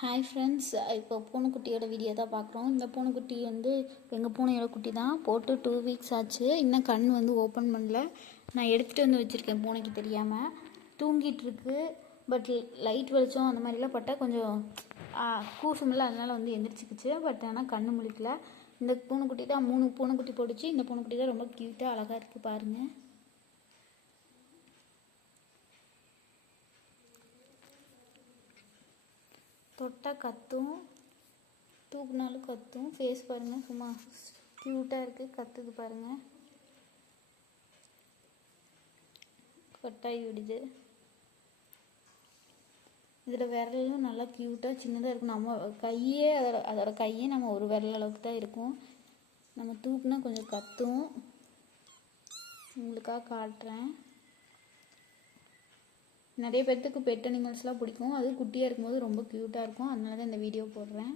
Hi friends இப்போ பூனைக்குட்டியோட video தான் பார்க்குறோம். இந்த பூனைக்குட்டி வந்து எங்கள் பூனையோட குட்டி தான். போட்டு டூ வீக்ஸ் ஆச்சு. இன்னும் கண் வந்து ஓப்பன் பண்ணல. நான் எடுத்துகிட்டு வந்து வச்சுருக்கேன் பூனைக்கு தெரியாமல் தூங்கிட்டுருக்கு பட் லைட் வெளிச்சம் அந்த மாதிரிலாம் பட்டால் கொஞ்சம் கூசுமில்ல அதனால் வந்து எந்திரிச்சிக்கிச்சு. பட் ஆனால் கண் முழிக்கல. இந்த பூனைக்குட்டி தான் மூணு பூனைக்குட்டி போட்டுச்சு. இந்த பூனைக்குட்டி தான் ரொம்ப க்யூட்டாக அழகாக இருக்குது பாருங்கள் தொட்டால் கத்தும் தூக்குனாலும் கத்தும். ஃபேஸ் பாருங்கள் சும்மா க்யூட்டாக இருக்குது கத்துது பாருங்கள் கட்டாகி விடுது. இதில் விரலும் நல்லா க்யூட்டாக சின்னதாக இருக்கும். நம்ம கையே அதோட அதோட கையே நம்ம ஒரு விரல் அளவுக்கு தான் இருக்கும். நம்ம தூக்குனா கொஞ்சம் கத்தும். உங்களுக்காக காட்டுறேன். நிறைய பேர்த்துக்கு பெட் அனிமல்ஸ்லாம் பிடிக்கும். அது குட்டியாக இருக்கும்போது ரொம்ப க்யூட்டாக இருக்கும். அதனால தான் இந்த வீடியோ போடுறேன்.